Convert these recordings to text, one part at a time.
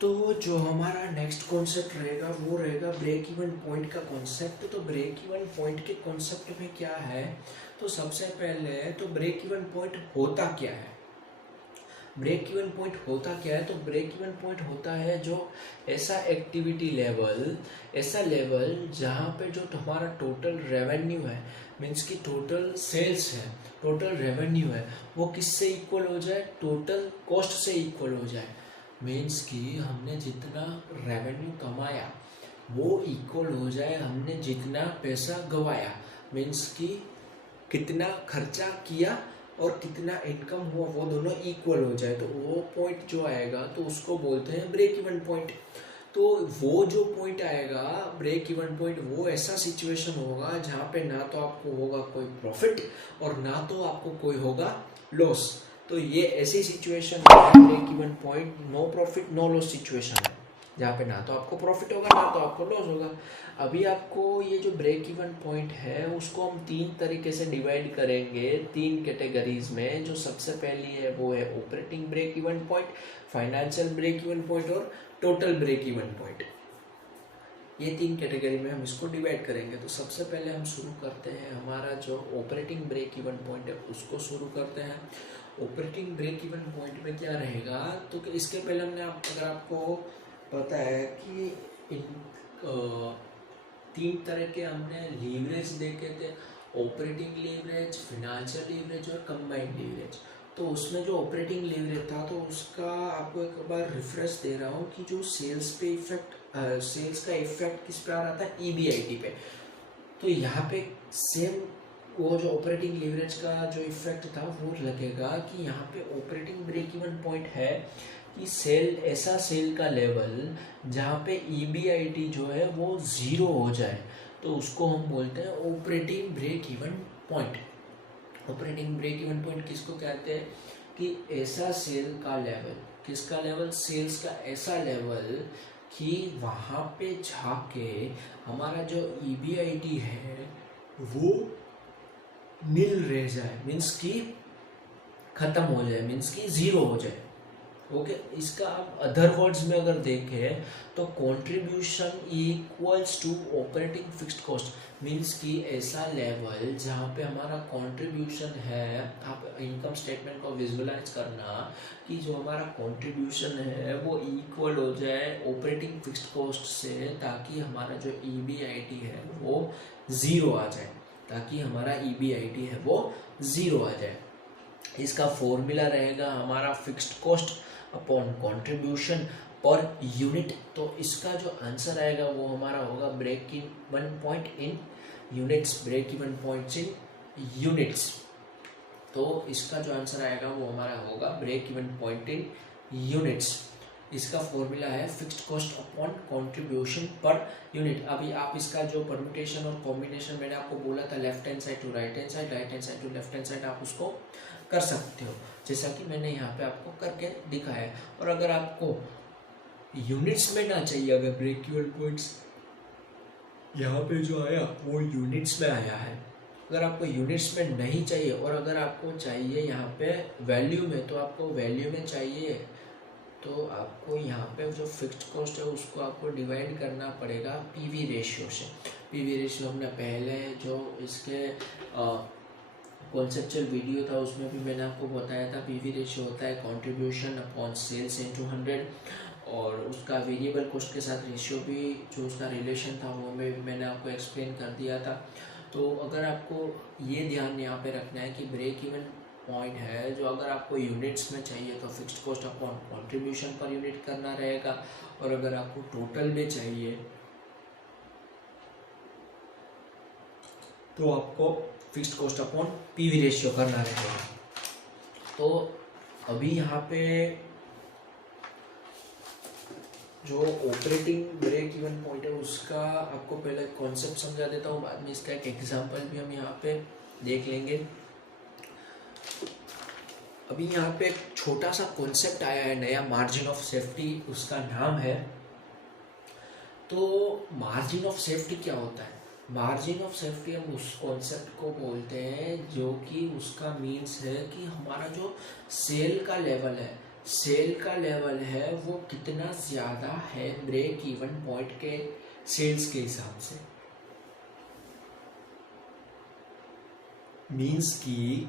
तो जो हमारा नेक्स्ट कॉन्सेप्ट रहेगा वो रहेगा ब्रेक इवन पॉइंट का कॉन्सेप्ट। तो ब्रेक इवन पॉइंट के कॉन्सेप्ट में क्या है, तो सबसे पहले तो ब्रेक इवन पॉइंट होता क्या है। ब्रेक इवन पॉइंट होता क्या है, तो ब्रेक इवन पॉइंट होता है जो ऐसा एक्टिविटी लेवल, ऐसा लेवल जहाँ पे जो तुम्हारा टोटल रेवेन्यू है, मीन्स की टोटल सेल्स है, टोटल रेवेन्यू है, वो किससे इक्वल हो जाए, टोटल कॉस्ट से इक्वल हो जाए। मीन्स कि हमने जितना रेवेन्यू कमाया वो इक्वल हो जाए हमने जितना पैसा गवाया। मीन्स कि कितना खर्चा किया और कितना इनकम हुआ वो दोनों इक्वल हो जाए, तो वो पॉइंट जो आएगा तो उसको बोलते हैं ब्रेक इवन पॉइंट। तो वो जो पॉइंट आएगा ब्रेक इवन पॉइंट, वो ऐसा सिचुएशन होगा जहाँ पे ना तो आपको होगा कोई प्रॉफिट और ना तो आपको कोई होगा लॉस। तो ये ऐसी सिचुएशन है break even point, no profit no loss situation है, जहाँ पे ना तो आपको प्रॉफिट होगा ना तो आपको लॉस होगा। अभी आपको ये जो ब्रेक इवन पॉइंट है उसको हम तीन तरीके से डिवाइड करेंगे, तीन कैटेगरीज में। जो सबसे पहली है वो है operating break even point, financial break even point और टोटल ब्रेक इवन पॉइंट। ये तीन कैटेगरी में हम इसको डिवाइड करेंगे। तो सबसे पहले हम शुरू करते हैं हमारा जो ऑपरेटिंग ब्रेक इवन पॉइंट है उसको शुरू करते हैं। ऑपरेटिंग ब्रेक इवन पॉइंट में क्या रहेगा, तो इसके पहले हमने अगर आपको पता है कि इन तीन तरह के हमने लीवरेज देखे थे, ऑपरेटिंग लीवरेज, फाइनेंशियल लीवरेज और कंबाइंड लीवरेज। तो उसमें जो ऑपरेटिंग लीवरेज था तो उसका आपको एक बार रिफ्रेश दे रहा हूँ कि जो सेल्स पे इफेक्ट, सेल्स का इफेक्ट किस पे आ रहा था, ईबीआईटी पे। तो यहाँ पे सेम वो जो ऑपरेटिंग लीवरेज का जो इफेक्ट था वो लगेगा कि यहाँ पे ऑपरेटिंग ब्रेक इवन पॉइंट है कि सेल, ऐसा सेल का लेवल जहाँ पे ईबीआईटी जो है वो ज़ीरो हो जाए, तो उसको हम बोलते हैं operating break even point. Operating break even point किसको कहते हैं कि ऐसा सेल का लेवल, किसका लेवल, सेल्स का ऐसा लेवल कि वहाँ पे जाके हमारा जो ईबीआईटी है वो नील रह जाए, मीन्स कि खत्म हो जाए, मीन्स कि ज़ीरो हो जाए। ओके, इसका आप अदर वर्ड्स में अगर देखें तो contribution equals to operating fixed cost, means कि ऐसा लेवल जहाँ पे हमारा कंट्रीब्यूशन है, आप इनकम स्टेटमेंट को विजुअलाइज करना कि जो हमारा कंट्रीब्यूशन है वो इक्वल हो जाए ऑपरेटिंग फिक्स्ड कॉस्ट से, ताकि हमारा जो ईबीआईटी है वो ज़ीरो आ जाए, ताकि हमारा ईबीआईटी है वो ज़ीरो आ जाए। इसका फॉर्मूला रहेगा हमारा fixed cost upon contribution per unit. तो इसका जो आंसर आएगा वो हमारा होगा break even point in units, break even points in units. तो इसका जो आंसर आएगा वो हमारा होगा break even point in units. इसका फॉर्मूला है fixed cost upon contribution per unit. अभी आप इसका जो परम्यूटेशन और कॉम्बिनेशन मैंने आपको बोला था, left hand side to right hand side, right hand side to left hand side, आप उसको कर सकते हो जैसा कि मैंने यहाँ पे आपको करके दिखाया है। और अगर आपको यूनिट्स में ना चाहिए, अगर ब्रेक इवन पॉइंट्स यहाँ पे जो आया वो यूनिट्स में आया है, अगर आपको यूनिट्स में नहीं चाहिए और अगर आपको चाहिए यहाँ पे वैल्यू में, तो आपको वैल्यू में चाहिए तो आपको यहाँ पे जो फिक्स्ड कॉस्ट है उसको आपको डिवाइड करना पड़ेगा पीवी रेशियो से। पीवी रेशियो हमने पहले जो इसके कॉन्सेप्चुअल वीडियो था उसमें भी मैंने आपको बताया था, पीवी रेशियो होता है कंट्रीब्यूशन अपॉन सेल्स इनटू 100, और उसका वेरिएबल कॉस्ट के साथ रेशियो भी जो उसका रिलेशन था वो भी मैंने आपको एक्सप्लेन कर दिया था। तो अगर आपको ये ध्यान यहाँ पे रखना है कि ब्रेक इवन पॉइंट है जो अगर आपको यूनिट्स में चाहिए तो fixed cost upon contribution per unit करना रहेगा, और अगर आपको टोटल में चाहिए तो आपको fixed cost upon PV ratio करना रहेगा। तो अभी यहाँ पे जो ऑपरेटिंग ब्रेक इवन पॉइंट है उसका आपको पहले कॉन्सेप्ट समझा देता हूँ, बाद में इसका एक एग्जांपल भी हम यहाँ पे देख लेंगे। अभी यहाँ पे एक छोटा सा कॉन्सेप्ट आया है नया, मार्जिन ऑफ सेफ्टी उसका नाम है। तो मार्जिन ऑफ सेफ्टी क्या होता है, मार्जिन ऑफ सेफ्टी हम उस कॉन्सेप्ट को बोलते हैं जो कि उसका मीन्स है कि हमारा जो सेल का लेवल है, सेल का लेवल है वो कितना ज़्यादा है ब्रेक इवन पॉइंट के सेल्स के हिसाब से। मीन्स कि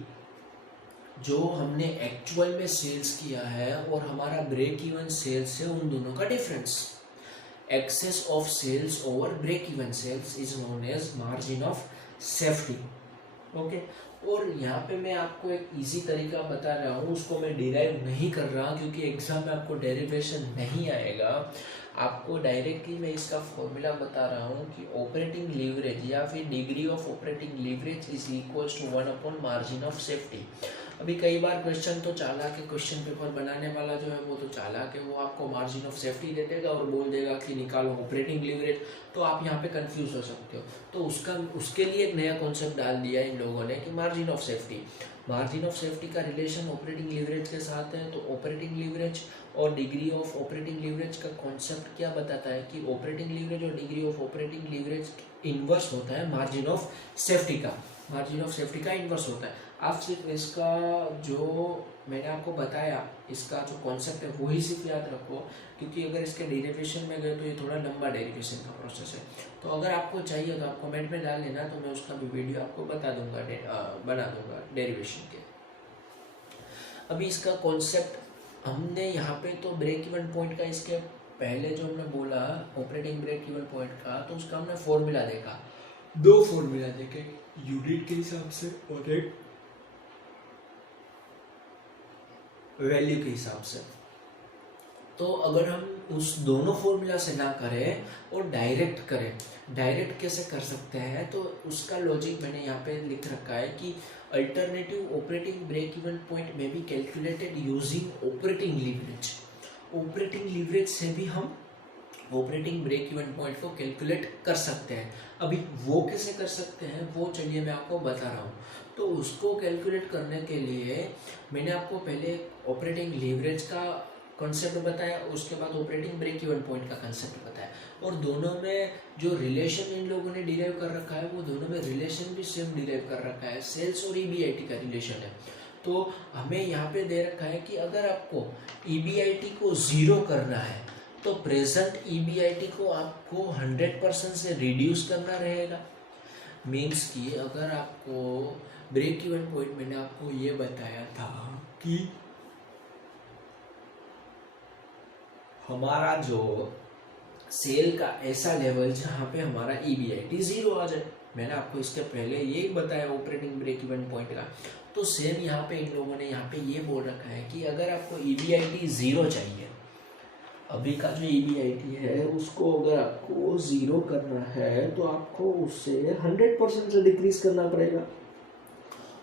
जो हमने एक्चुअल में सेल्स किया है और हमारा ब्रेक इवन सेल्स है, उन दोनों का difference. Excess of sales over break even sales is known as margin of safety. Okay, और यहाँ पे मैं आपको एक इजी तरीका बता रहा हूँ, उसको मैं डिराइव नहीं कर रहा क्योंकि एग्जाम में आपको डेरिवेशन नहीं आएगा। आपको डायरेक्टली मैं इसका फॉर्मूला बता रहा हूँ कि ऑपरेटिंग लीवरेज या फिर degree of operating leverage is equals to 1 upon margin of safety. अभी कई बार क्वेश्चन तो चालाक है, क्वेश्चन पेपर बनाने वाला जो है वो तो चालाक है, वो आपको मार्जिन ऑफ सेफ्टी दे देगा और बोल देगा कि निकालो ऑपरेटिंग लीवरेज, तो आप यहाँ पे कंफ्यूज हो सकते हो। तो उसके लिए एक नया कॉन्सेप्ट डाल दिया इन लोगों ने कि margin of safety. Margin of safety का रिलेशन ऑपरेटिंग लीवरेज के साथ है। तो ऑपरेटिंग लीवरेज और डिग्री ऑफ ऑपरेटिंग लीवरेज का कॉन्सेप्ट क्या बताता है कि ऑपरेटिंग लीवरेज और degree of operating leverage inverse होता है मार्जिन ऑफ सेफ्टी का। मार्जिन ऑफ सेफ्टी का इन्वर्स होता है। आप सिर्फ इसका जो मैंने आपको बताया इसका जो कॉन्सेप्ट है वही सिर्फ याद रखो, क्योंकि अगर इसके डेरिवेशन में गए तो ये थोड़ा लंबा डेरिवेशन का प्रोसेस है। तो अगर आपको चाहिए तो आप कमेंट में डाल देना, तो मैं उसका भी वीडियो आपको बता दूंगा, बना दूंगा डेरिवेशन के। अभी इसका कॉन्सेप्ट हमने यहाँ पे तो ब्रेक इवन पॉइंट का, इसके पहले जो हमने बोला ऑपरेटिंग ब्रेक इवन पॉइंट का, तो उसका हमने फॉर्मूला देखा, 2 फॉर्मूला देखे, यूनिट के हिसाब से और एक वैल्यू के हिसाब से। तो अगर हम उस दोनों फॉर्मूला से ना करें और डायरेक्ट करें, डायरेक्ट कैसे कर सकते हैं, तो उसका लॉजिक मैंने यहाँ पे लिख रखा है कि alternative operating break even point में be calculated using operating leverage. Operating leverage से भी हम ऑपरेटिंग ब्रेक इवन पॉइंट को कैलकुलेट कर सकते हैं। अभी वो कैसे कर सकते हैं वो चलिए मैं आपको बता रहा हूँ। तो उसको कैलकुलेट करने के लिए मैंने आपको पहले ऑपरेटिंग लीवरेज का कॉन्सेप्ट बताया, उसके बाद ऑपरेटिंग ब्रेक इवन पॉइंट का कॉन्सेप्ट बताया, और दोनों में जो रिलेशन इन लोगों ने डिराइव कर रखा है वो दोनों में रिलेशन भी सेम डिराइव कर रखा है, सेल्स और ईबीआईटी का रिलेशन है। तो हमें यहाँ पे दे रखा है कि अगर आपको ईबीआईटी को 0 करना है तो प्रेजेंट ईबीआईटी को आपको 100% से रिड्यूस करना रहेगा। मीन्स कि अगर आपको ब्रेक इवन पॉइंट मैंने आपको ये बताया था कि हमारा जो सेल का ऐसा लेवल जहाँ पे हमारा ईबीआईटी 0 आ जाए, मैंने आपको इसके पहले यही बताया ऑपरेटिंग ब्रेक इवन पॉइंट का। तो सेम यहाँ पे इन लोगों ने यहाँ पे ये बोल रखा है कि अगर आपको ईबीआईटी 0 चाहिए, अभी का जो ईबीआईटी है उसको अगर आपको 0 करना है तो आपको उससे 100% से डिक्रीज करना पड़ेगा,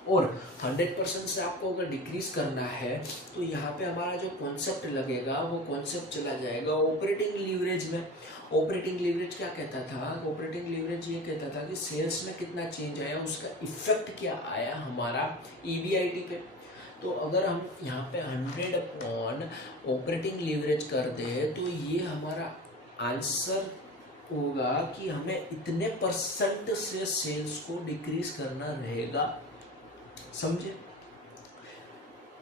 और 100% से आपको अगर डिक्रीज करना है तो यहाँ पे हमारा जो कॉन्सेप्ट लगेगा वो कॉन्सेप्ट चला जाएगा ऑपरेटिंग लीवरेज में। ऑपरेटिंग लीवरेज क्या कहता था, ऑपरेटिंग लीवरेज ये कहता था कि सेल्स में कितना चेंज आया, उसका इफेक्ट क्या आया हमारा ईबीआईटी पे। तो अगर हम यहाँ पे 100 अपॉन ऑपरेटिंग लीवरेज कर दे तो ये हमारा आंसर होगा कि हमें इतने % से सेल्स को डिक्रीज करना रहेगा। समझे?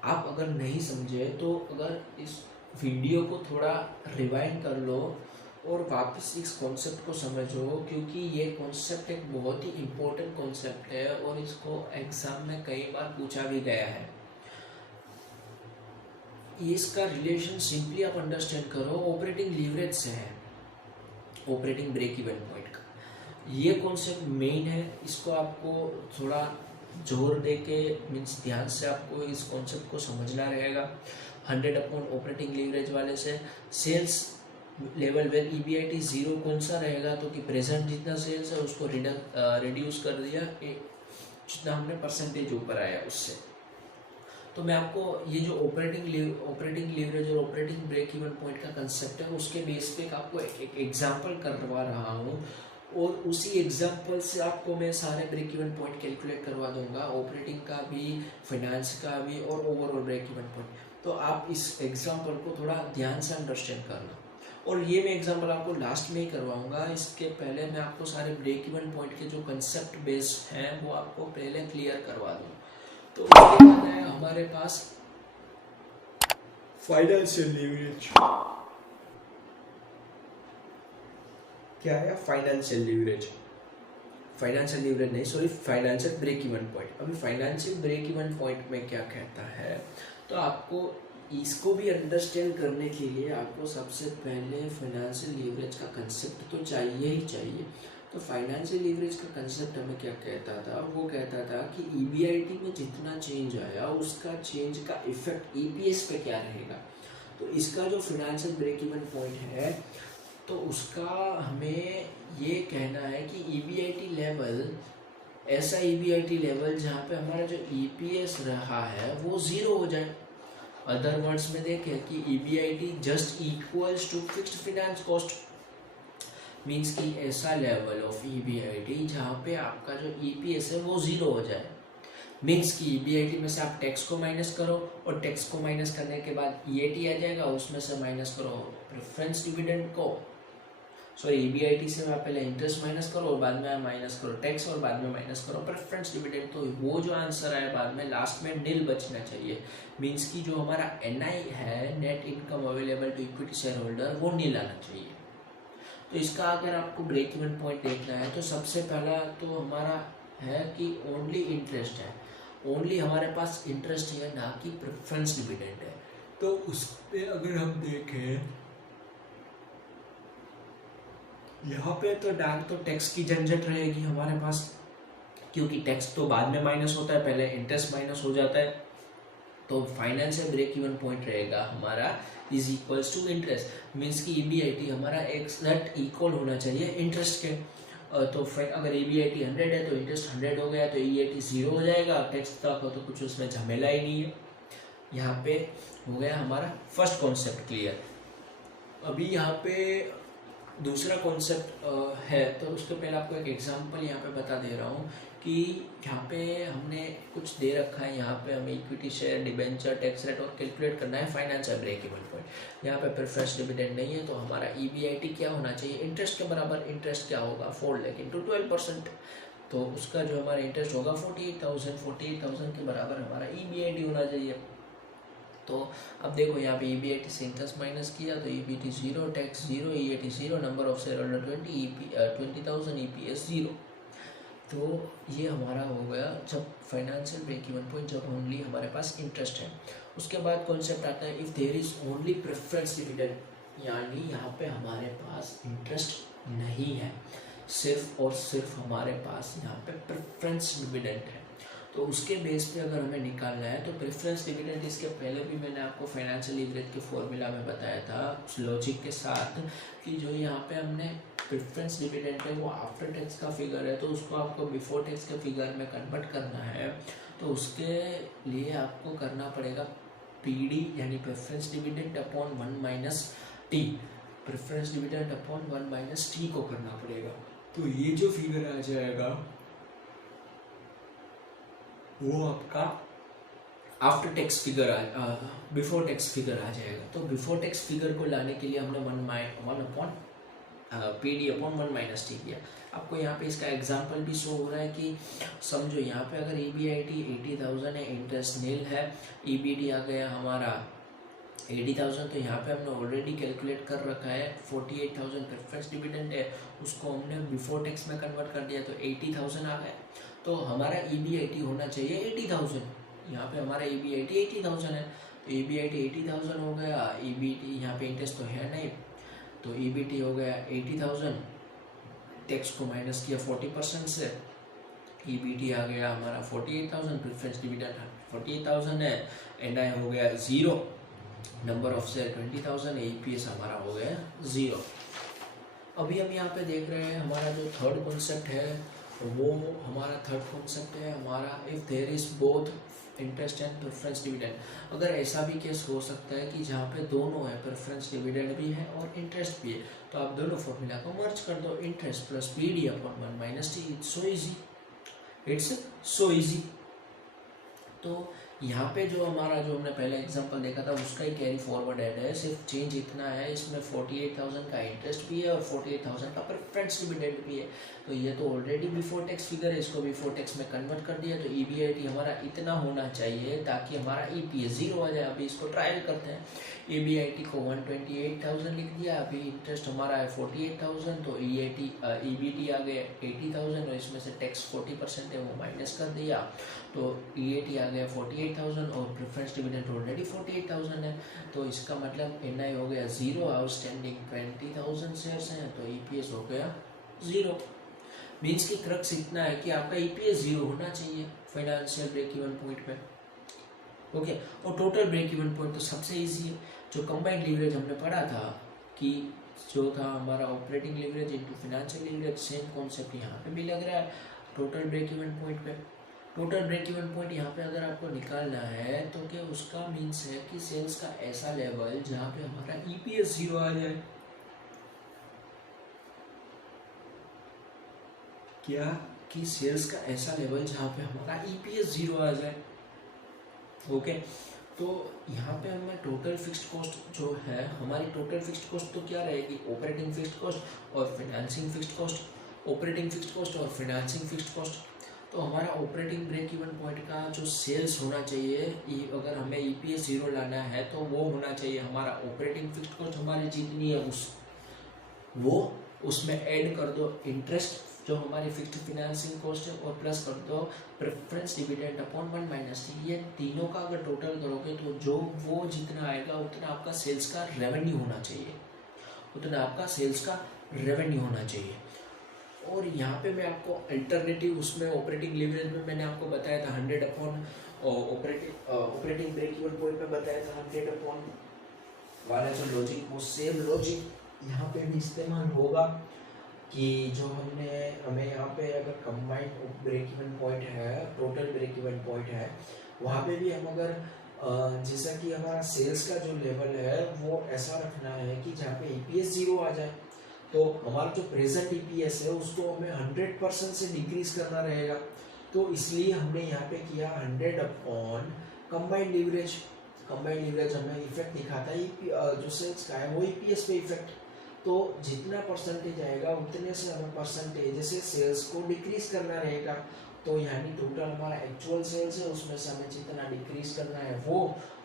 आप अगर नहीं समझे तो अगर इस वीडियो को थोड़ा रिवाइंड कर लो और वापस इस कॉन्सेप्ट को समझो, क्योंकि ये कॉन्सेप्ट एक बहुत ही इम्पोर्टेंट कॉन्सेप्ट है और इसको एग्जाम में कई बार पूछा भी गया है। इसका रिलेशन सिंपली आप अंडरस्टैंड करो ऑपरेटिंग लीवरेज से है, ऑपरेटिंग ब्रेक इवन पॉइंट का ये कॉन्सेप्ट मेन है। इसको आपको थोड़ा जोर दे के मीन्स ध्यान से आपको इस कॉन्सेप्ट को समझना रहेगा। 100 अपॉन ऑपरेटिंग लीवरेज वाले से सेल्स लेवल वेल ईबीआईटी 0 कौन सा रहेगा, तो कि प्रेजेंट जितना सेल्स है उसको रिड्यूस कर दिया, जितना हमने परसेंटेज ऊपर आया उससे। तो मैं आपको ये जो ऑपरेटिंग लीवरेज और ऑपरेटिंग ब्रेक इवन पॉइंट का कंसेप्ट है उसके बेस पे आपको एक एग्जांपल करवा रहा हूँ, और उसी एग्जांपल से आपको मैं सारे ब्रेक इवन पॉइंट कैलकुलेट करवा दूंगा, ऑपरेटिंग का भी, फाइनेंस का भी और ओवरऑल ब्रेक इवन पॉइंट। तो आप इस एग्जांपल को थोड़ा ध्यान से अंडरस्टैंड करना, और ये मैं एग्जांपल आपको लास्ट में ही करवाऊंगा। इसके पहले मैं आपको सारे ब्रेक इवन पॉइंट के जो कंसेप्ट बेस्ड हैं वो आपको पहले क्लियर करवा दूँ। तो उसके बाद है हमारे पास फाइनेंशियल लीवरेज क्या है? फाइनेंशियल लीवरेज, फाइनेंशियल लीवरेज नहीं sorry, financial break even point. अभी फाइनेंशियल ब्रेक इवन पॉइंट में क्या कहता है, तो आपको इसको भी अंडरस्टैंड करने के लिए आपको सबसे पहले फाइनेंशियल लीवरेज का कंसेप्ट तो चाहिए ही चाहिए। तो फाइनेंशियल लीवरेज का कंसेप्ट हमें क्या कहता था, वो कहता था कि ईबीआईटी में जितना चेंज आया उसका चेंज का इफेक्ट ईपीएस पे क्या रहेगा। तो इसका जो फाइनेंशियल ब्रेक इवन पॉइंट है, तो उसका हमें ये कहना है कि ईबीआईटी लेवल, ऐसा ईबीआईटी लेवल जहाँ पे हमारा जो ईपीएस रहा है वो जीरो हो जाए। अदर वर्ड्स में देखें कि EBIT just equals to fixed finance cost, means कि ऐसा लेवल ऑफ ईबीआईटी जहाँ पे आपका जो ईपीएस है वो जीरो हो जाए। मीन्स कि ईबीआईटी में से आप टैक्स को माइनस करो और टैक्स को माइनस करने के बाद ईएटी आ जाएगा, उसमें से माइनस करो प्रेफरेंस डिविडेंड को, सॉरी ईबीआईटी से आप पहले इंटरेस्ट माइनस करो और बाद में माइनस करो टैक्स और बाद में माइनस करो प्रेफरेंस डिविडेंड। तो वो जो आंसर आए बाद में लास्ट में नील बचना चाहिए। मीन्स कि जो हमारा एनआई है, net income available to equity share holder, वो नील आना चाहिए। तो इसका अगर आपको ब्रेक इवन पॉइंट देखना है तो सबसे पहला तो हमारा है कि ओनली इंटरेस्ट है, ओनली हमारे पास इंटरेस्ट है, ना कि प्रेफरेंस डिविडेंड है। तो उस पे अगर हम देखें यहाँ पे तो डाक तो टैक्स की झंझट रहेगी हमारे पास, क्योंकि टैक्स तो बाद में माइनस होता है, पहले इंटरेस्ट माइनस हो जाता है। तो फाइनेंशियल ब्रेक इवन पॉइंट रहेगा हमारा is equals to interest, means कि ईबीआईटी हमारा एग्जैक्ट इक्वल होना चाहिए इंटरेस्ट के। तो अगर ईबीआईटी 100 है तो इंटरेस्ट 100 हो गया, तो ईएटी 0 हो जाएगा, टैक्स तक हो तो कुछ उसमें झमेला ही नहीं है। यहाँ पे हो गया हमारा फर्स्ट कॉन्सेप्ट क्लियर। अभी यहाँ पे दूसरा कॉन्सेप्ट है, तो उसके पहले आपको एक एग्जांपल यहाँ पे बता दे रहा हूँ कि यहाँ पे हमने कुछ दे रखा है, यहाँ पे हमें equity share, debenture, tax rate और कैलकुलेट करना है फाइनेंशियल ब्रेक इवन पॉइंट। यहाँ पे प्रेफरेंस डिविडेंड नहीं है, तो हमारा ईबीआईटी क्या होना चाहिए, इंटरेस्ट के बराबर। इंटरेस्ट क्या होगा, 4 लाख इंटू 12%, तो उसका जो हमारा इंटरेस्ट होगा 48,000 के बराबर हमारा ईबीआईटी होना चाहिए। तो अब देखो यहाँ पे ईबीआईटी से इंटरेस्ट माइनस किया तो EBT 0, tax 0, EAT 0, number of share holder 20,000, EPS 0। तो ये हमारा हो गया जब फाइनेंशियल ब्रेक इवन पॉइंट, जब ओनली हमारे पास इंटरेस्ट है। उसके बाद कॉन्सेप्ट आता है if there is only preference dividend, यानी यहाँ पे हमारे पास इंटरेस्ट नहीं है, सिर्फ और सिर्फ हमारे पास यहाँ पे प्रेफरेंस डिविडेंड है। तो उसके बेस पे अगर हमें निकालना है तो प्रेफरेंस डिविडेंड, इसके पहले भी मैंने आपको फाइनेंशियल लीवरेज के फॉर्मूला में बताया था उस लॉजिक के साथ कि जो यहाँ पे हमने प्रेफरेंस डिविडेंड है वो आफ्टर टैक्स का फिगर है, तो उसको आपको बिफोर टैक्स के फिगर में कन्वर्ट करना है। तो उसके लिए आपको करना पड़ेगा पीडी यानी preference dividend upon 1 minus T, preference dividend upon 1 minus T को करना पड़ेगा। तो ये जो फिगर आ जाएगा वो आपका after tax figure before tax figure आ जाएगा। तो बिफोर टैक्स फिगर को लाने के लिए हमने 1 upon PD upon 1 minus T किया। आपको यहाँ पे इसका एग्जांपल भी शो हो रहा है कि समझो यहाँ पे अगर ईबीआईटी 80,000 है, इंटरेस्ट नील है, ईबीटी आ गया हमारा 80,000, तो यहाँ पे हमने ऑलरेडी कैलकुलेट कर रखा है 48,000 प्रेफरेंस डिविडेंड है, उसको हमने बिफोर टैक्स में कन्वर्ट कर दिया तो 80,000 आ गया। तो हमारा ईबीआईटी होना चाहिए 80,000, यहाँ पे हमारा ईबीआईटी 80,000 है, तो ईबीआईटी 80,000 हो गया, ईबीटी यहाँ पे इंटरेस्ट तो है नहीं, तो ईबीटी हो गया 80,000, टैक्स को माइनस किया 40% से, ईबीटी आ गया हमारा 48,000, प्रेफरेंस डिविडेंड 48,000 है, एनआई हो गया 0, नंबर ऑफ शेयर 20,000, ईपीएस हमारा हो गया 0। अभी हम यहाँ पे देख रहे हैं हमारा जो थर्ड कॉन्सेप्ट है वो हमारा थर्ड कॉन्सेप्ट है हमारा if there is both interest and preference dividend. अगर ऐसा भी केस हो सकता है कि जहाँ पे दोनों है, प्रेफरेंस डिविडेंड भी है और इंटरेस्ट भी है, तो आप दोनों फॉर्मूला को मर्ज कर दो, interest plus PD upon 1 minus T, it's so easy, it's so easy. तो यहाँ पे जो हमारा जो हमने पहले एग्जांपल देखा था उसका ही कैरी फॉरवर्ड ऐड है, सिर्फ चेंज इतना है इसमें 48,000 का इंटरेस्ट भी है और 48,000 का प्रेफरेंस डिविडेंड भी है। तो ये तो ऑलरेडी बिफोर टैक्स फिगर है, इसको बिफोर टैक्स में कन्वर्ट कर दिया। तो EBIT हमारा इतना होना चाहिए ताकि हमारा EPS 0 आ जाए। अभी इसको ट्रायल करते हैं। EBIT को 128,000 लिख दिया, अभी इंटरेस्ट हमारा है 48,000, तो EBT आ गया 80,000 और इसमें से टैक्स 40% है वो माइनस कर दिया, तो EAT आ गया 48,000 और प्रेफरेंस डिविडेंड ऑलरेडी 48,000 है। तो इसका मतलब NI हो गया 0, आउटस्टैंडिंग 20,000 शेयर्स हैं, तो EPS हो गया 0। मीन्स की क्रक्स इतना है कि आपका EPS 0 होना चाहिए फाइनेंशियल ब्रेक इवन पॉइंट पे। ओके, और टोटल ब्रेक इवन पॉइंट तो सबसे इजी है। जो कंबाइंड लीवरेज हमने पढ़ा था कि जो था हमारा operating leverage into financial leverage, same concept यहाँ पे भी लग रहा है टोटल ब्रेक इवन पॉइंट पे। टोटल ब्रेक इवन पॉइंट यहाँ पे अगर आपको निकालना है तो क्या उसका मीन्स है कि सेल्स का ऐसा लेवल जहाँ पे हमारा EPS 0 आ जाए। क्या कि सेल्स का ऐसा लेवल जहाँ पे हमारा EPS 0 आ जाए। ओके, तो यहाँ पे हमें टोटल फिक्स्ड कॉस्ट जो है हमारी टोटल फिक्स्ड कॉस्ट तो क्या रहेगी, ऑपरेटिंग फिक्स्ड कॉस्ट और financing fixed cost. Operating fixed cost और फाइनेंसिंग फिक्स्ड कॉस्ट, तो हमारा ऑपरेटिंग ब्रेक इवन पॉइंट का जो सेल्स होना चाहिए, अगर हमें EPS 0 लाना है तो वो होना चाहिए हमारा ऑपरेटिंग फिक्स्ड कॉस्ट हमारी जितनी है वो उसमें ऐड कर दो इंटरेस्ट जो हमारी फिक्स्ड फाइनेंसिंग कॉस्ट है और प्लस कर दो preference dividend upon 1 minus T. ये तीनों का अगर टोटल करोगे तो जो वो जितना आएगा उतना आपका सेल्स का रेवेन्यू होना चाहिए, उतना आपका सेल्स का रेवेन्यू होना चाहिए। और यहाँ पे मैं आपको अल्टरनेटिव उसमें ऑपरेटिंग लीवरेज में मैंने आपको बताया था 100 upon operating break even point पे बताया था 100 अपॉन वाला जो लॉजिक, वो सेम लॉजिक यहाँ पे भी इस्तेमाल होगा कि जो हमें यहाँ पे अगर कंबाइंड ब्रेक इवन पॉइंट है, टोटल ब्रेक इवन पॉइंट है, वहाँ पे भी हम अगर जैसा कि हमारा सेल्स का जो लेवल है वो ऐसा रखना है कि जहाँ पे EPS 0 आ जाए, तो हमारा जो प्रेजेंट EPS है उसको हमें 100% से डिक्रीज करना रहेगा। तो इसलिए हमने यहाँ पे किया 100 upon combined leverage. Combined leverage हमें इफेक्ट दिखाता है जो सेल्स का है वो EPS पे इफेक्ट, तो जितना परसेंटेज आएगा उतने से हमें परसेंटेज से सेल्स को डिक्रीज करना रहेगा। तो यानी टोटल हमारा एक्चुअल सेल्स है उसमें से हमें जितना डिक्रीज करना है वो,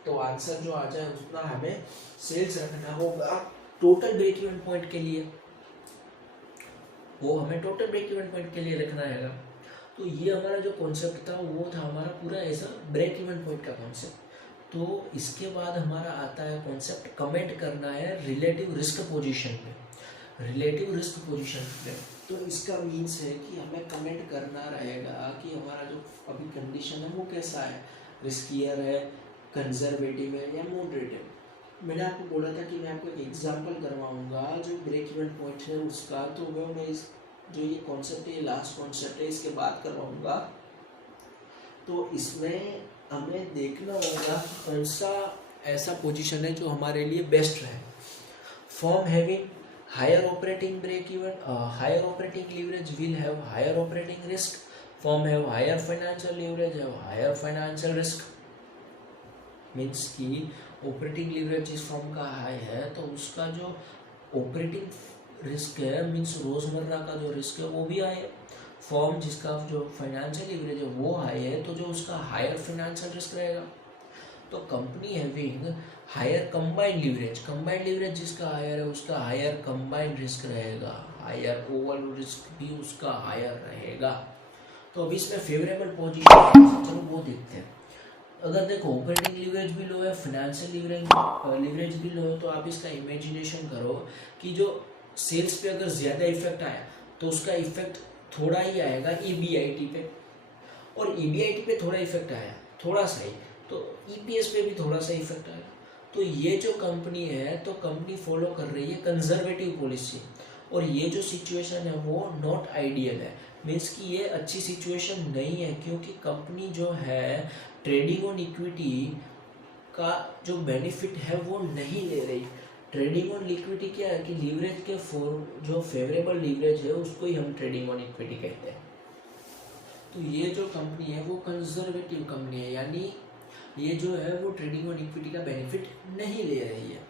तो आंसर जो आ जाए उतना हमें सेल्स रखना होगा टोटल ब्रेक इवन पॉइंट के लिए, वो हमें टोटल ब्रेक इवन पॉइंट के लिए रखना है। तो ये हमारा जो कॉन्सेप्ट था वो था हमारा पूरा ऐसा ब्रेक इवन पॉइंट का कॉन्सेप्ट। तो इसके बाद हमारा आता है कॉन्सेप्ट कमेंट करना है रिलेटिव रिस्क पोजीशन पे। रिलेटिव रिस्क पोजीशन पे तो इसका मीन्स है कि हमें कमेंट करना रहेगा कि हमारा जो अभी कंडीशन है वो कैसा है, रिस्कियर है, कंजर्वेटिव है या मॉडरेटिव। मैंने आपको बोला था कि मैं आपको एक एग्जांपल करवाऊंगा जो ब्रेक इवन पॉइंट है उसका, तो वो मैं इस जो ये कॉन्सेप्ट है, लास्ट कॉन्सेप्ट है, इसके बाद करवाऊंगा। तो इसमें हमें देखना होगा कौन सा ऐसा पोजीशन है जो हमारे लिए बेस्ट रहे। Firm having higher operating break even, higher operating leverage will have higher operating risk. Firm have higher financial leverage have higher financial risk. Means कि ऑपरेटिंग लीवरेज जिस फर्म का हाई है तो उसका जो ऑपरेटिंग रिस्क है, means रोजमर्रा का जो रिस्क है वो भी हाई है। फॉर्म जिसका जो फाइनेंशियल लीवरेज है वो हाई है तो जो उसका हायर फाइनेंशियल रिस्क रहेगा। तो company having higher combined leverage जिसका हायर है उसका हायर कंबाइंड रिस्क रहेगा, हायर ओवरऑल रिस्क भी उसका हायर रहेगा। तो अभी इसमें फेवरेबल पोजीशन है, चलो वो देखते हैं। अगर देखो ऑपरेटिंग लीवरेज भी लो है, फाइनेंशियल लीवरेज भी लो है, तो आप इसका इमेजिनेशन करो कि जो सेल्स पे अगर ज़्यादा इफेक्ट आया तो उसका इफेक्ट थोड़ा ही आएगा EBIT पे, और EBIT पे थोड़ा इफेक्ट आया थोड़ा सा ही तो EPS पे भी थोड़ा सा इफेक्ट आएगा। तो ये जो कंपनी है तो कंपनी फॉलो कर रही है कंजर्वेटिव पॉलिसी, और ये जो सिचुएशन है वो नॉट आइडियल है। मीन्स कि ये अच्छी सिचुएशन नहीं है, क्योंकि कंपनी जो है ट्रेडिंग ऑन इक्विटी का जो बेनिफिट है वो नहीं ले रही। ट्रेडिंग ऑन लिक्विडिटी क्या है कि लीवरेज के जो फेवरेबल लीवरेज है उसको ही हम ट्रेडिंग ऑन इक्विटी कहते हैं। तो ये जो कंपनी है वो कंजर्वेटिव कंपनी है, यानी ये जो है वो ट्रेडिंग ऑन इक्विटी का बेनिफिट नहीं ले रही है।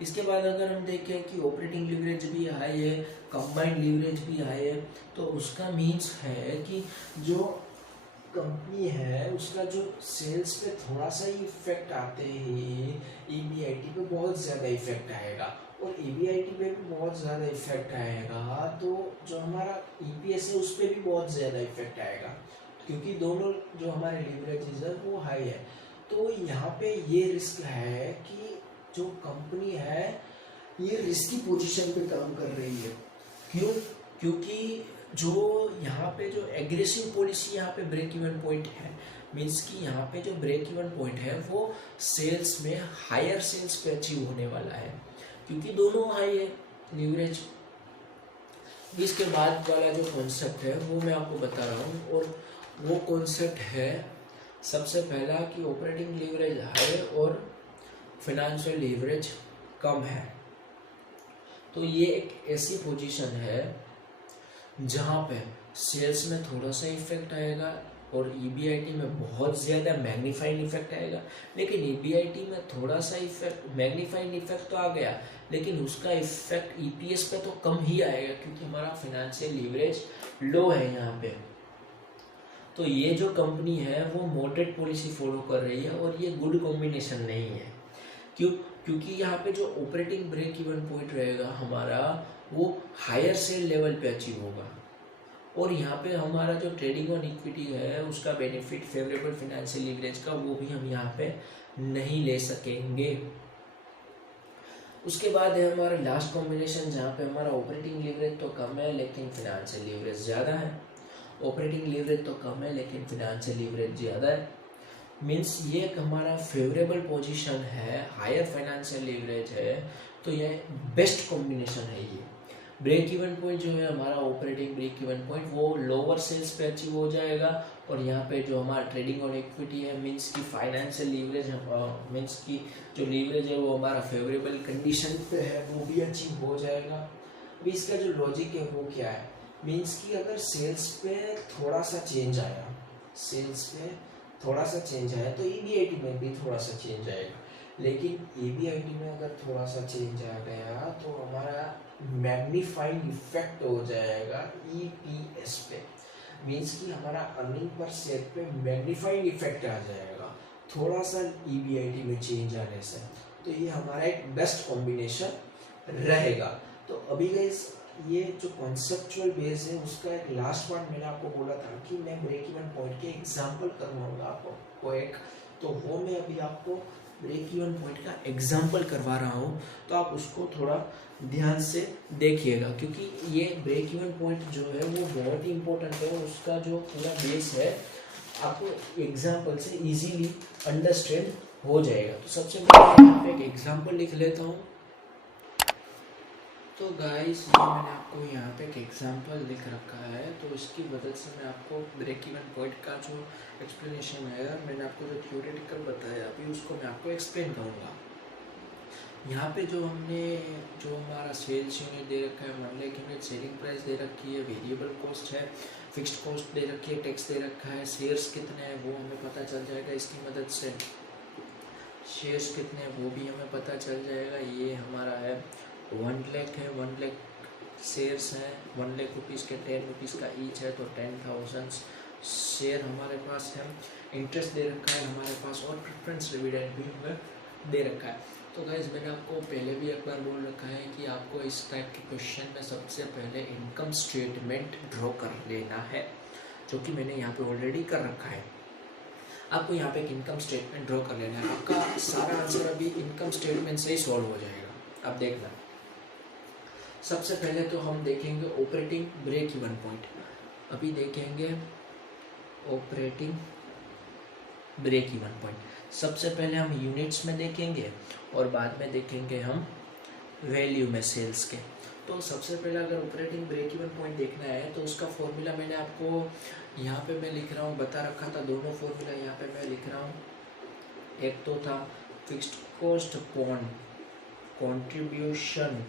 इसके बाद अगर हम देखें कि ऑपरेटिंग लीवरेज भी हाई है, कंबाइंड लीवरेज भी हाई है, तो उसका मीन्स है कि जो कंपनी है उसका जो सेल्स पे थोड़ा सा ही इफेक्ट आते ही ईबीआईटी पे बहुत ज़्यादा इफेक्ट आएगा, और ईबीआईटी पे भी बहुत ज़्यादा इफेक्ट आएगा, तो जो हमारा ईपीएस है उस पर भी बहुत ज़्यादा इफेक्ट आएगा, क्योंकि दोनों जो हमारे लीवरेजेस है वो हाई है। तो यहाँ पे ये रिस्क है कि जो कंपनी है ये रिस्की पोजीशन पे काम कर रही है। क्यों? क्योंकि जो यहाँ पे जो एग्रेसिव पॉलिसी यहाँ पे ब्रेक इवन पॉइंट है, मीन्स कि यहाँ पे जो ब्रेक इवन पॉइंट है वो सेल्स में हायर सेल्स पे अचीव होने वाला है, क्योंकि दोनों हाई है लीवरेज। इसके बाद वाला जो कॉन्सेप्ट है वो मैं आपको बता रहा हूँ, और वो कॉन्सेप्ट है सबसे पहला कि ऑपरेटिंग लीवरेज हाई और फिनेंशियल लीवरेज कम है। तो ये एक ऐसी पोजीशन है जहाँ पे सेल्स में थोड़ा सा इफेक्ट आएगा और ईबीआईटी में बहुत ज़्यादा मैग्नीफाइंग इफेक्ट आएगा, लेकिन ईबीआईटी में थोड़ा सा इफेक्ट मैग्नीफाइंग इफेक्ट तो आ गया, लेकिन उसका इफेक्ट ईपीएस पे तो कम ही आएगा, क्योंकि हमारा फिनेंशियल लीवरेज लो है यहाँ पे। तो ये जो कंपनी है वो मॉडरेट पॉलिसी फॉलो कर रही है, और ये गुड कॉम्बिनेशन नहीं है। क्यों? क्योंकि यहाँ पे जो ऑपरेटिंग ब्रेक इवन पॉइंट रहेगा हमारा वो हायर सेल लेवल पे अचीव होगा, और यहाँ पे हमारा जो ट्रेडिंग ऑन इक्विटी है उसका बेनिफिट फेवरेबल फाइनेंशियल लीवरेज का वो भी हम यहाँ पे नहीं ले सकेंगे। उसके बाद है हमारा लास्ट कॉम्बिनेशन, जहाँ पे हमारा ऑपरेटिंग लीवरेज तो कम है लेकिन फिनेंशियल लीवरेज ज़्यादा है। ऑपरेटिंग लीवरेज तो कम है लेकिन फिनेंशियल लीवरेज ज़्यादा है, मीन्स ये एक हमारा फेवरेबल पोजीशन है, हायर फाइनेंशियल लीवरेज है, तो ये बेस्ट कॉम्बिनेशन है। ये ब्रेक इवन पॉइंट जो है हमारा ऑपरेटिंग ब्रेक इवन पॉइंट वो लोअर सेल्स पे अचीव हो जाएगा, और यहाँ पे जो हमारा ट्रेडिंग ऑन इक्विटी है मीन्स की फाइनेंशियल लीवरेज मीन्स की जो लीवरेज है वो हमारा फेवरेबल कंडीशन पे है वो भी अचीव हो जाएगा। अभी इसका जो लॉजिक है वो क्या है, मीन्स कि अगर सेल्स पे थोड़ा सा चेंज आया, सेल्स पे थोड़ा सा चेंज आया तो ईबीआईटी में भी थोड़ा सा चेंज आएगा, लेकिन ईबीआईटी में अगर थोड़ा सा चेंज आ गया तो हमारा मैग्नीफाइंग इफेक्ट हो जाएगा ईपीएस पे, मीन्स कि हमारा अर्निंग पर शेयर पे मैग्नीफाइंग इफेक्ट आ जाएगा थोड़ा सा ईबीआईटी में चेंज आने से। तो ये हमारा एक बेस्ट कॉम्बिनेशन रहेगा। तो अभी गाइस ये जो कॉन्सेप्चुअल बेस है उसका एक लास्ट पार्ट मैंने आपको बोला था कि मैं ब्रेक इवन पॉइंट के एग्जांपल करवाऊंगा आपको एक, तो वो मैं अभी आपको ब्रेक इवन पॉइंट का एग्जांपल करवा रहा हूँ, तो आप उसको थोड़ा ध्यान से देखिएगा, क्योंकि ये ब्रेक इवन पॉइंट जो है वो बहुत ही इंपॉर्टेंट है, और उसका जो पूरा बेस है आपको एग्जाम्पल से इजीली अंडरस्टैंड हो जाएगा। तो सबसे पहले यहाँ पे एक एग्जाम्पल लिख लेता हूँ। तो गाइस ये मैंने आपको यहाँ पे एक एग्जांपल लिख रखा है, तो इसकी मदद से मैं आपको ब्रेक इवन पॉइंट का जो एक्सप्लेनेशन है, मैंने आपको जो थ्योरेटिकल बताया अभी उसको मैं आपको एक्सप्लेन करूँगा। यहाँ पे जो हमने जो हमारा सेल्स यूनिट दे रखा है 1 लाख यूनिट, सेलिंग प्राइस दे रखी है, वेरिएबल कॉस्ट है, फिक्स्ड कॉस्ट दे रखी है, टैक्स दे रखा है, शेयर्स कितने हैं वो हमें पता चल जाएगा इसकी मदद से, शेयर्स कितने हैं वो भी हमें पता चल जाएगा। ये हमारा है 1 लाख है, 1 लाख शेयर्स हैं, 1 लाख रुपीज़ के 10 रुपीज़ का ईच है, तो 10,000 शेयर हमारे पास है। इंटरेस्ट दे रखा है हमारे पास, और प्रेफरेंस डिविडेंड भी हमें दे रखा है। तो गाइस मैंने आपको पहले भी एक बार बोल रखा है कि आपको इस टाइप के क्वेश्चन में सबसे पहले इनकम स्टेटमेंट ड्रॉ कर लेना है, जो कि मैंने यहाँ पे ऑलरेडी कर रखा है। आपको यहाँ पे एक इनकम स्टेटमेंट ड्रॉ कर लेना है, आपका सारा आंसर अभी इनकम स्टेटमेंट से ही सॉल्व हो जाएगा। अब देखना, सबसे पहले तो हम देखेंगे ऑपरेटिंग ब्रेक इवन पॉइंट। अभी देखेंगे ऑपरेटिंग ब्रेक इवन पॉइंट। सबसे पहले हम यूनिट्स में देखेंगे और बाद में देखेंगे हम वैल्यू में सेल्स के। तो सबसे पहले अगर ऑपरेटिंग ब्रेक इवन पॉइंट देखना है तो उसका फॉर्मूला मैंने आपको यहाँ पे मैं लिख रहा हूँ, बता रखा था। दोनों फॉर्मूला यहाँ पे मैं लिख रहा हूँ। एक तो था fixed cost upon contribution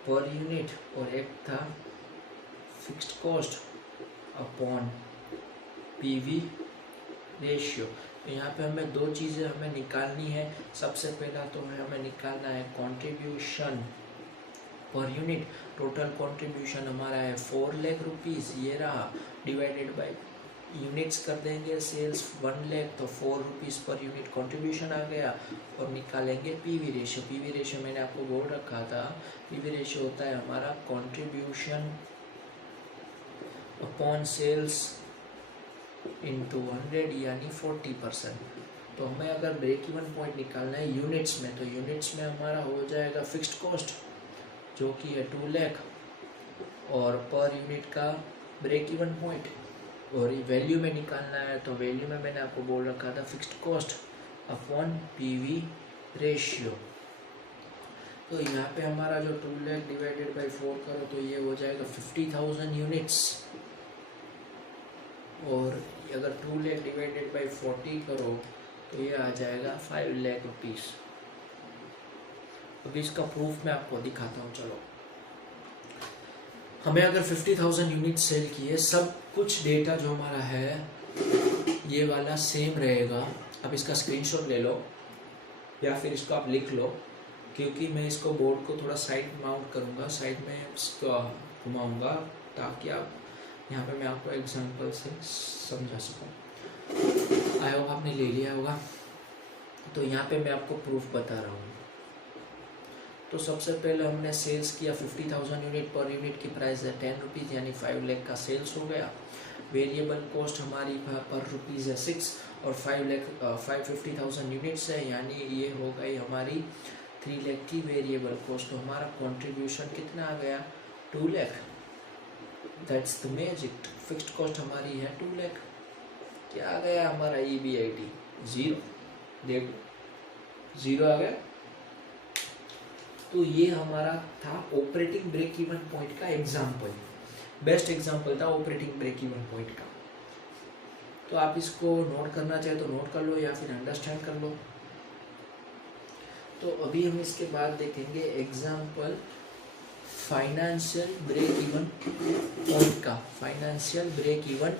per unit, और एक था fixed cost upon PV ratio. तो यहाँ पे हमें दो चीज़ें हमें निकालनी है। सबसे पहला तो हमें निकालना है contribution per unit. Total contribution हमारा है 4 लाख रुपीज़, ये रहा, डिवाइडेड बाय यूनिट्स कर देंगे सेल्स 1 लाख, तो 4 रुपीज़ पर यूनिट कंट्रीब्यूशन आ गया। और निकालेंगे पीवी रेशियो। पीवी रेशियो मैंने आपको बोल रखा था, पीवी रेशियो होता है हमारा कंट्रीब्यूशन अपॉन सेल्स इंटू 100 यानी 40%। तो हमें अगर ब्रेक इवन पॉइंट निकालना है यूनिट्स में, तो यूनिट्स में हमारा हो जाएगा फिक्स्ड कॉस्ट जो कि है 2 लाख, और पर यूनिट का ब्रेक इवन पॉइंट। और वैल्यू में निकालना है तो वैल्यू में मैंने आपको बोल रखा था fixed cost upon PV ratio. तो यहाँ पे हमारा जो 2 लाख डिवाइडेड बाई 4 करो तो ये हो जाएगा 50,000 यूनिट्स, और अगर 2 लाख डिवाइडेड बाई 40 करो तो ये आ जाएगा 5 लाख रुपीज़। अभी इसका प्रूफ मैं आपको दिखाता हूँ। चलो, हमें अगर 50,000 यूनिट सेल किए, सब कुछ डेटा जो हमारा है ये वाला सेम रहेगा। अब इसका स्क्रीनशॉट ले लो या फिर इसको आप लिख लो, क्योंकि मैं इसको बोर्ड को थोड़ा साइड माउंट करूँगा, साइड में इसको घुमाऊँगा ताकि आप यहाँ पे मैं आपको एग्जांपल से समझा सकूँ। आई होप आपने ले लिया होगा। तो यहाँ पे मैं आपको प्रूफ बता रहा हूँ। तो सबसे पहले हमने सेल्स किया 50,000 यूनिट, पर यूनिट की प्राइस है 10 रुपीज़ यानी 5 लाख का सेल्स हो गया। वेरिएबल कॉस्ट हमारी पर रुपीज़ है 6 और 50,000 यूनिट्स है यानी ये हो गई हमारी 3 लाख की वेरिएबल कॉस्ट। तो हमारा कंट्रीब्यूशन कितना आ गया 2 lakh. That's the magic. Fixed cost हमारी है 2 लाख। क्या आ गया हमारा EBIT 0, देखो 0 आ गया। तो ये हमारा था ऑपरेटिंग ब्रेक इवन पॉइंट का एग्जाम्पल, बेस्ट एग्जाम्पल था ऑपरेटिंग ब्रेक इवन पॉइंट का। तो आप इसको नोट करना चाहे तो नोट कर लो या फिर अंडरस्टैंड कर लो। तो अभी हम इसके बाद देखेंगे example financial break even point का, फाइनेंशियल ब्रेक इवन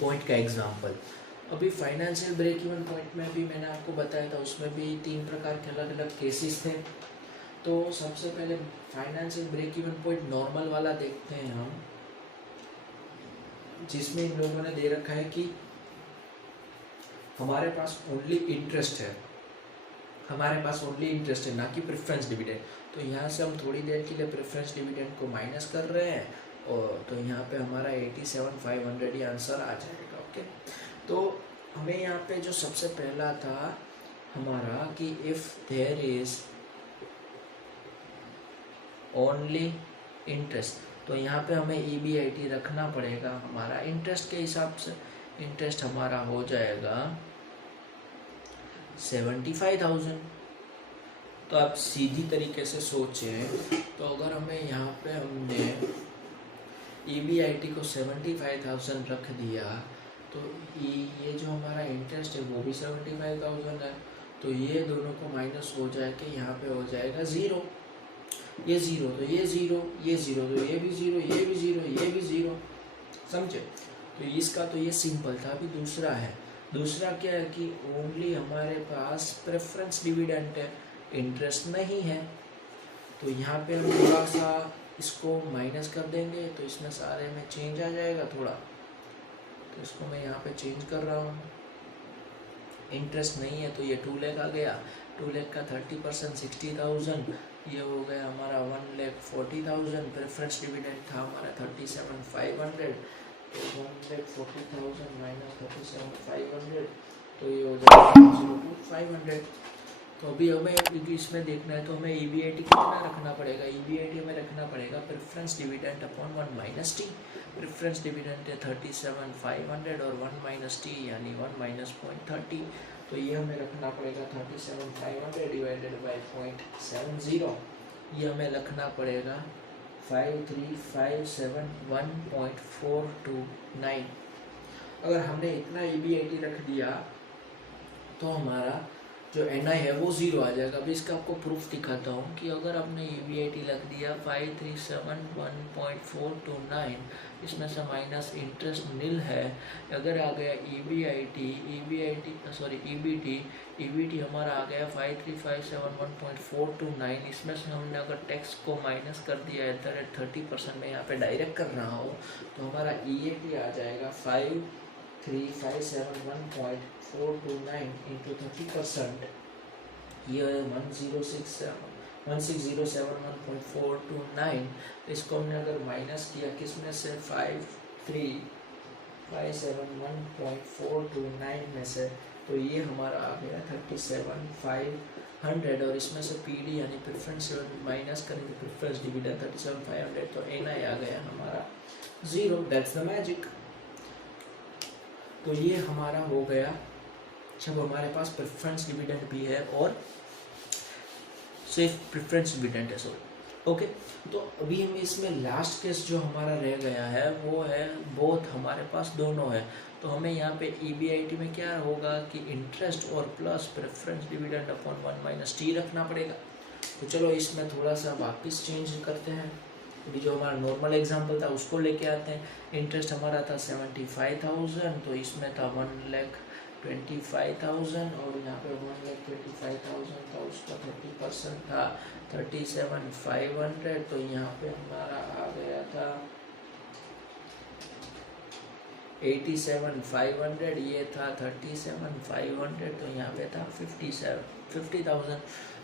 पॉइंट का एग्जाम्पल। अभी फाइनेंशियल ब्रेक इवन पॉइंट में भी मैंने आपको बताया था, उसमें भी 3 प्रकार के अलग अलग केसेस थे। तो सबसे पहले financial break even point normal वाला देखते हैं हम, जिसमें इन लोगों ने दे रखा है कि हमारे पास ओनली इंटरेस्ट है, हमारे पास ओनली इंटरेस्ट है, ना कि प्रेफरेंस डिविडेंड। तो यहाँ से हम थोड़ी देर के लिए प्रेफरेंस डिविडेंड को माइनस कर रहे हैं, और तो यहाँ पे हमारा 87,500 ये आंसर आ जाएगा। ओके, तो हमें यहाँ पे जो सबसे पहला था हमारा कि if there is only interest, तो यहाँ पे हमें EBIT रखना पड़ेगा हमारा इंटरेस्ट के हिसाब से। इंटरेस्ट हमारा हो जाएगा 75,000। तो आप सीधी तरीके से सोचें तो अगर हमें यहाँ पे हमने EBIT को 75,000 रख दिया, तो ये जो हमारा इंटरेस्ट है वो भी 75,000 है, तो ये दोनों को माइनस हो जाएगा, यहाँ पे हो जाएगा 0, ये 0, तो ये 0, ये 0, तो ये भी 0, ये भी 0, ये भी 0, समझे। तो इसका तो ये सिंपल था। अभी दूसरा है, दूसरा क्या है कि ओनली हमारे पास प्रेफरेंस डिविडेंड है, इंटरेस्ट नहीं है। तो यहाँ पे हम थोड़ा सा इसको माइनस कर देंगे, तो इसमें सारे में चेंज आ जाएगा थोड़ा, तो इसको मैं यहाँ पे चेंज कर रहा हूँ। इंटरेस्ट नहीं है तो ये 2 लाख आ गया, 2 लाख का 30% 60,000, ये हो गया हमारा 1,40,000। प्रेफरेंस डिविडेंड था हमारा 37,500, तो 1,40,000 माइनस 37,500, तो ये हो जाएगा 0,500। तो अभी हमें इसमें देखना है तो हमें EBIT कितना रखना पड़ेगा, EBIT हमें रखना पड़ेगा preference dividend upon 1 minus T. Preference dividend है 37,500 और 1 माइनस टी यानी 1 माइनस 0.30, तो ये हमें रखना पड़ेगा 37,500 डिवाइडेड बाई 0.70, ये हमें रखना पड़ेगा 53,571.429। अगर हमने इतना EBIT रख दिया तो हमारा जो एन आई है वो ज़ीरो आ जाएगा। अभी इसका आपको प्रूफ दिखाता हूँ कि अगर आपने EBIT लग दिया 5371.429, इसमें से माइनस इंटरेस्ट नील है, अगर आ गया EBT हमारा आ गया 5357.429, इसमें से हमने अगर टैक्स को माइनस कर दिया है 30%, मैं यहाँ पे डायरेक्ट कर रहा हूँ, तो हमारा EAT आ जाएगा 5357.429 इंटू 30%, ये 1607.429। इसको हमने अगर माइनस किया किसमें से 5357.429 में से, तो ये हमारा आ गया 37,500, और इसमें से PD यानी प्रेफरेंस माइनस करेंगे प्रेफरेंस डिविडेंड 37,500, तो NI आ गया हमारा 0। That's the magic. तो ये हमारा हो गया जब हमारे पास प्रेफरेंस डिविडेंड भी है और सिर्फ प्रेफरेंस डिविडेंड है, सॉरी। ओके, तो अभी हम इसमें लास्ट केस जो हमारा रह गया है वो है बोथ, हमारे पास दोनों है। तो हमें यहाँ पे EBIT में क्या होगा कि इंटरेस्ट और plus preference dividend upon 1 - T रखना पड़ेगा। तो चलो इसमें थोड़ा सा वापस चेंज करते हैं। अभी जो हमारा नॉर्मल एग्जांपल था उसको लेके आते हैं। इंटरेस्ट हमारा था 75,000, तो इसमें था 1,25,000, और यहाँ पे 1,25,000 था, उसका 30% था 37,500, तो यहाँ पे हमारा आ गया था 87,500, ये था 37,500, तो यहाँ पे था 50,000।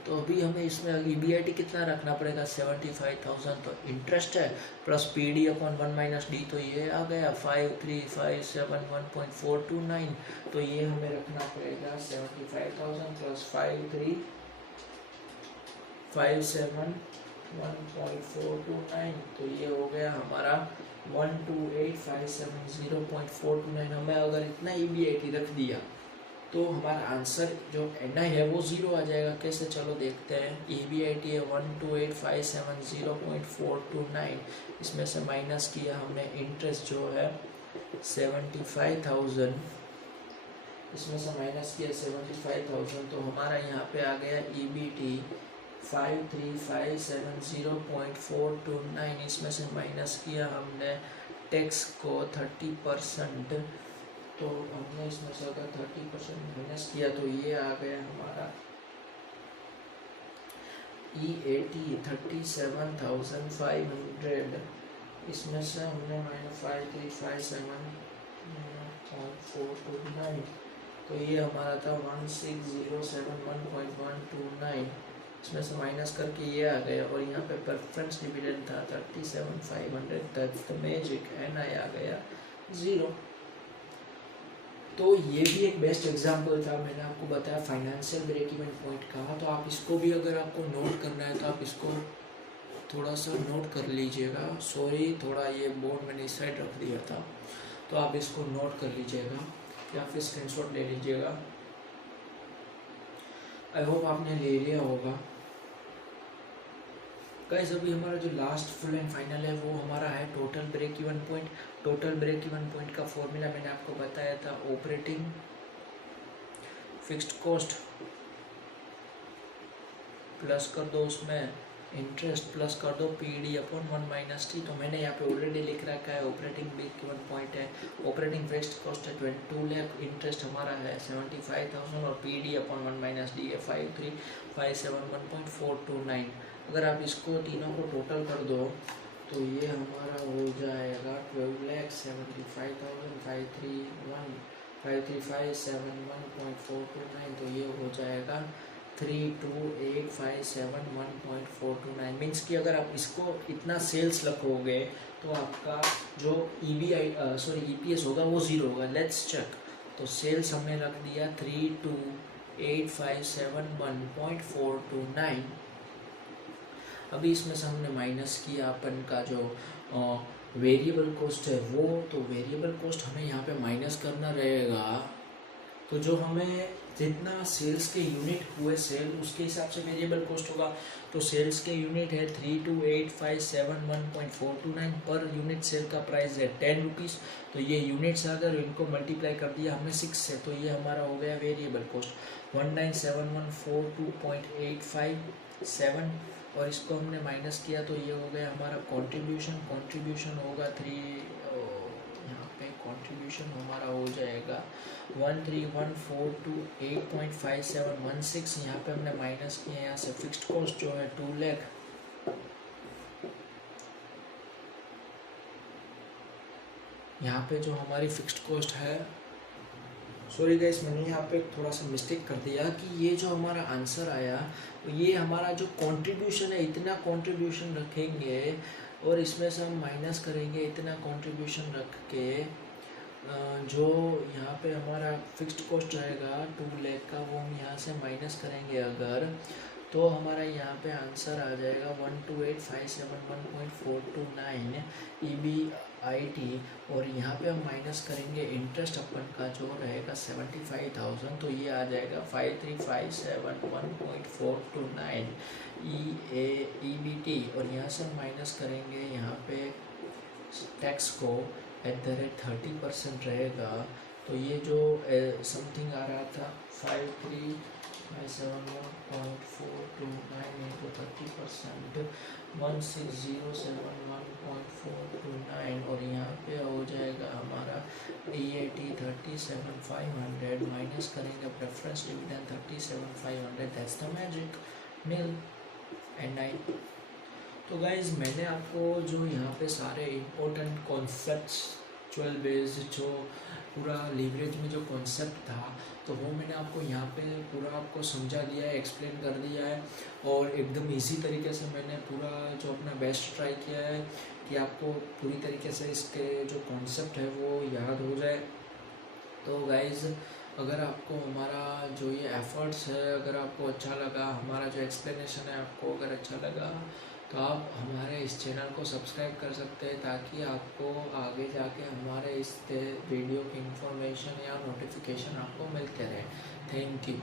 तो अभी हमें इसमें EBIT कितना रखना पड़ेगा 75,000, तो इंटरेस्ट है प्लस PD अपॉन 1 - D, तो ये आ गया 53,571.429, तो ये हमें रखना पड़ेगा 75,000 प्लस 53,571.429, तो ये हो गया हमारा 128,570.429। हमें अगर इतना EBIT रख दिया तो हमारा आंसर जो NI है वो 0 आ जाएगा। कैसे, चलो देखते हैं। EBIT है 128,570.429, इसमें से माइनस किया हमने इंटरेस्ट जो है 75,000, इसमें से माइनस किया 75,000, तो हमारा यहाँ पे आ गया EBT 53,570.429, इसमें से माइनस किया हमने टैक्स को 30%, तो हमने इसमें से अगर 30% माइनस किया तो ये आ गया हमारा EAT 37,500, इसमें से हमने -5357.429, तो ये हमारा था 16,071.129, इसमें से माइनस करके ये आ गया, और यहाँ पे प्रेफरेंस डिविडेंड था 37,500, दैट्स द मैजिक, NI आ गया 0। तो ये भी एक बेस्ट एग्जांपल था, मैंने आपको बताया फाइनेंशियल ब्रेक इवन पॉइंट का। तो आप इसको भी अगर आपको नोट करना है तो आप इसको थोड़ा सा नोट कर लीजिएगा। सॉरी, थोड़ा ये बोर्ड मैंने इस साइड रख दिया था, तो आप इसको नोट कर लीजिएगा या फिर स्क्रीनशॉट ले लीजिएगा। आई होप आपने ले लिया होगा। गाइस, अभी हमारा जो लास्ट फुल एंड फाइनल है वो हमारा है total break even point. Total break even point का फॉर्मूला मैंने आपको बताया था, ऑपरेटिंग फिक्स्ड कॉस्ट प्लस कर दो उसमें इंटरेस्ट प्लस कर दो PD अपॉन 1 - T। तो मैंने यहाँ पे ऑलरेडी लिख रखा है ऑपरेटिंग ब्रेक इवन पॉइंट है, ऑपरेटिंग फिक्स्ड कॉस्ट है 22 लाख, इंटरेस्ट हमारा है 75,000 और PD अपॉन 1 - D है 53,571.429। अगर आप इसको तीनों को टोटल कर दो तो ये हमारा हो जाएगा 12,75,531,535,71.429, तो ये हो जाएगा 32,857.1.429। मीन्स कि अगर आप इसको इतना सेल्स रखोगे तो आपका जो EPS होगा वो 0 होगा। Let's check. तो सेल्स हमने रख दिया 32,857.1.429। अभी इसमें से हमने माइनस किया अपन का जो वेरिएबल कॉस्ट है वो, तो वेरिएबल कॉस्ट हमें यहाँ पे माइनस करना रहेगा। तो जो हमें जितना सेल्स के यूनिट हुए सेल उसके हिसाब से वेरिएबल कॉस्ट होगा। तो सेल्स के यूनिट है 328571.429 पर यूनिट सेल का प्राइस है 10 रुपीज़। तो ये यूनिट्स अगर इनको मल्टीप्लाई कर दिया हमने 6 से तो ये हमारा हो गया वेरिएबल कॉस्ट 197142.857 और इसको हमने माइनस किया तो ये हो गया हमारा कंट्रीब्यूशन होगा 3 यहाँ पे कंट्रीब्यूशन हमारा हो जाएगा 131428.5716। यहाँ पे हमने माइनस किया यहाँ से फिक्स्ड कॉस्ट जो है 2 लाख यहाँ पे जो हमारी फिक्स्ड कॉस्ट है, सॉरी गाइस मैंने यहाँ पे थोड़ा सा मिस्टेक कर दिया कि ये जो हमारा आंसर आया ये हमारा जो कंट्रीब्यूशन है इतना कंट्रीब्यूशन रखेंगे और इसमें से हम माइनस करेंगे इतना कंट्रीब्यूशन रख के जो यहाँ पे हमारा फिक्स्ड कॉस्ट रहेगा 2 लाख का वो हम यहाँ से माइनस करेंगे अगर तो हमारा यहाँ पे आंसर आ जाएगा 128,571.429 EBIT और यहाँ पे हम माइनस करेंगे इंटरेस्ट अपन का जो रहेगा 75,000 तो ये आ जाएगा 53,571.429 EBT और यहाँ से हम माइनस करेंगे यहाँ पे टैक्स को @30% रहेगा। तो ये जो समथिंग आ रहा था 53,571.429 into 30% 16,071.429 और यहाँ पे हो जाएगा हमारा EAT 37,500 माइनस करेंगे preference dividend 37,500 that's the magic mill and 9। तो गाइज़ मैंने आपको जो यहाँ पे सारे इम्पोर्टेंट कॉन्सेप्ट्स 12 बेस्ड जो पूरा लीवरेज में जो कॉन्सेप्ट था तो वो मैंने आपको यहाँ पे पूरा आपको समझा दिया है, एक्सप्लेन कर दिया है और एकदम इजी तरीके से मैंने पूरा जो अपना बेस्ट ट्राई किया है कि आपको पूरी तरीके से इसके जो कॉन्सेप्ट है वो याद हो जाए। तो गाइज़ अगर आपको हमारा जो ये एफर्ट्स है अगर आपको अच्छा लगा, हमारा जो एक्सप्लेनेशन है आपको अगर अच्छा लगा तो आप हमारे इस चैनल को सब्सक्राइब कर सकते हैं ताकि आपको आगे जाके हमारे इस वीडियो की इंफॉर्मेशन या नोटिफिकेशन आपको मिलते रहे। Thank you.